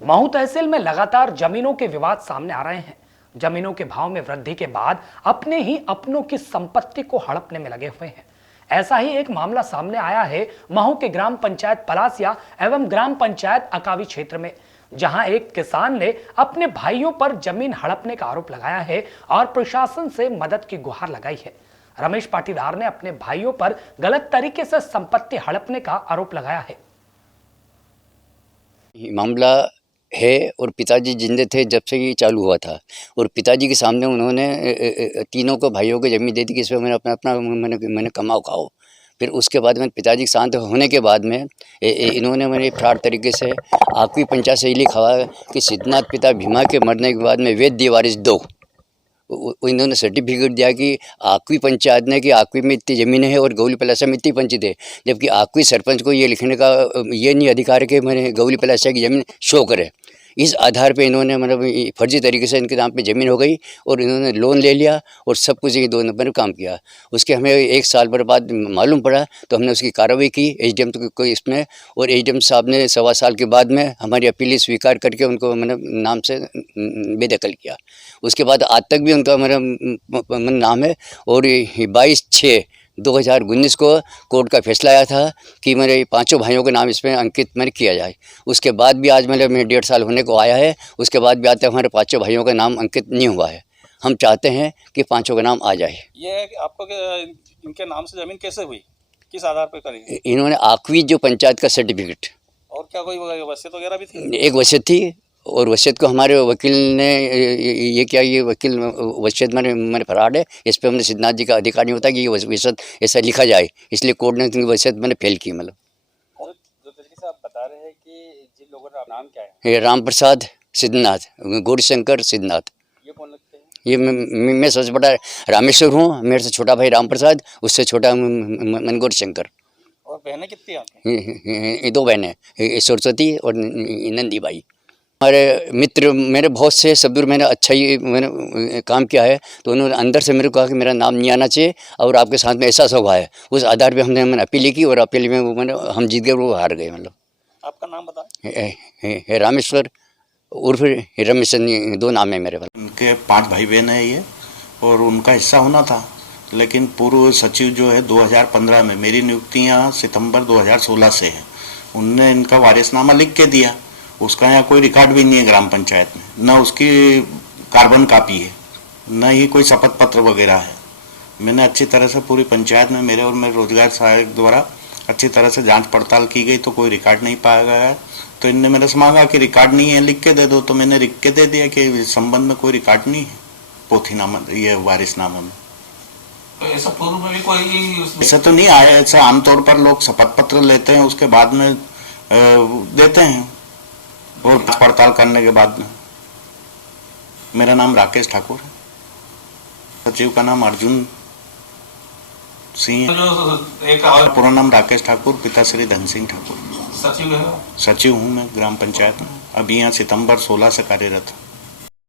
महू तहसील में लगातार जमीनों के विवाद सामने आ रहे हैं। जमीनों के भाव में वृद्धि के बाद अपने ही अपनों की संपत्ति को हड़पने में लगे हुए हैं। ऐसा ही एक मामला सामने आया है महू के ग्राम पंचायत पलासिया एवं ग्राम पंचायत अकावी क्षेत्र में, जहां एक किसान ने अपने भाइयों पर जमीन हड़पने का आरोप लगाया है और प्रशासन से मदद की गुहार लगाई है। रमेश पाटीदार ने अपने भाइयों पर गलत तरीके से संपत्ति हड़पने का आरोप लगाया है। मामला है और पिताजी जिंदे थे जब से ये चालू हुआ था और पिताजी के सामने उन्होंने तीनों को भाइयों को जमीन दे दी कि इसमें मैंने अपना मैंने कमाओ खाओ। फिर उसके बाद में पिताजी के शांत होने के बाद में इन्होंने मैंने फ्रॉड तरीके से आखवी पंचायत से ये लिखा कि सिद्धनाथ पिता भीमा के मरने के बाद में वेद वारिस दो। इन्होंने सर्टिफिकेट दिया कि आखवी पंचायत ने कि आखवी में इतनी ज़मीनें हैं और गौली पलासिया में इतनी पंचायत है, जबकि आखवी सरपंच को ये लिखने का ये नहीं अधिकार है कि मैंने गौली पलासिया की ज़मीन शो करे। इस आधार पे इन्होंने मतलब फर्जी तरीके से इनके नाम पे ज़मीन हो गई और इन्होंने लोन ले लिया और सब कुछ ये 2 नंबर काम किया। उसके हमें 1 साल भर बाद मालूम पड़ा तो हमने उसकी कार्रवाई की एसडीएम को इसमें, और एसडीएम साहब ने 1.25 साल के बाद में हमारी अपील स्वीकार करके उनको मतलब नाम से बेदखल किया। उसके बाद आज तक भी उनका मेरा नाम है और 22/6/2019 को कोर्ट का फैसला आया था कि मेरे 5 भाइयों के नाम इसमें अंकित मैंने किया जाए। उसके बाद भी आज मतलब 1.5 साल होने को आया है, उसके बाद भी आज तक हमारे 5 भाइयों का नाम अंकित नहीं हुआ है। हम चाहते हैं कि 5 का नाम आ जाए। ये आपको इनके नाम से ज़मीन कैसे हुई, किस आधार पर करी? इन्होंने आखवी जो पंचायत का सर्टिफिकेट, और क्या कोई वसीयत वगैरह भी थी? एक वसीयत थी और वसीयत को हमारे वकील ने ये क्या, ये वकील वसीयत मैंने फ्रॉड है, इस पर हमने सिद्धनाथ जी का अधिकार नहीं होता कि ये वसीयत ऐसा लिखा जाए, इसलिए कोर्ट ने वसीयत मैंने फेल की। मतलब जो तरीके से आप बता रहे हैं कि जिन लोगों का नाम क्या है? ये राम प्रसाद सिद्धनाथ, गौरीशंकर सिद्धनाथ। ये कौन लगते हैं? ये मैं सबसे बड़ा रामेश्वर हूँ, मेरे से छोटा भाई राम प्रसाद, उससे छोटा मन गौरीशंकर। और बहनें कितनी आपकी? ये 2 बहनें, सरस्वती और नंदी बाई। हमारे मित्र मेरे बहुत से सब्दूर मैंने अच्छा ही मैंने काम किया है, तो उन्होंने अंदर से मेरे को कहा कि मेरा नाम नहीं आना चाहिए और आपके साथ में ऐसा सब हुआ है। उस आधार पे मैंने अपील की और अपील में वो हम जीत गए, वो हार गए। मतलब आपका नाम बताएं। रामेश्वर उर्फ रमेश, 2 नाम है मेरे पास। उनके 5 भाई बहन है ये, और उनका हिस्सा होना था, लेकिन पूर्व सचिव जो है 2015 में, मेरी नियुक्तियाँ सितंबर 2016 से है, उनने इनका वारिसनामा लिख के दिया। उसका यहाँ कोई रिकॉर्ड भी नहीं है ग्राम पंचायत में, न उसकी कार्बन कापी है, न ही कोई शपथ पत्र वगैरह है। मैंने अच्छी तरह से पूरी पंचायत में मेरे और मेरे रोजगार सहायक द्वारा अच्छी तरह से जांच पड़ताल की गई, तो कोई रिकॉर्ड नहीं पाया गया है। तो इनने मेरे से मांगा कि रिकॉर्ड नहीं है, लिख के दे दो, तो मैंने लिख के दे दिया कि इस संबंध में कोई रिकॉर्ड नहीं है पोथीनामा, ये वारिसनामा में। तो ऐसा पूर्व में भी कोई ऐसा तो नहीं आया। ऐसा आमतौर पर लोग शपथ पत्र लेते हैं, उसके बाद में देते हैं और पड़ताल करने के बाद में। मेरा नाम राकेश ठाकुर है, सचिव का नाम अर्जुन सिंह है। पूरा नाम राकेश ठाकुर, पिता श्री धन सिंह ठाकुर। सचिव है? सचिव हूँ मैं ग्राम पंचायत में, अभी यहाँ सितंबर 16 से कार्यरत हूँ।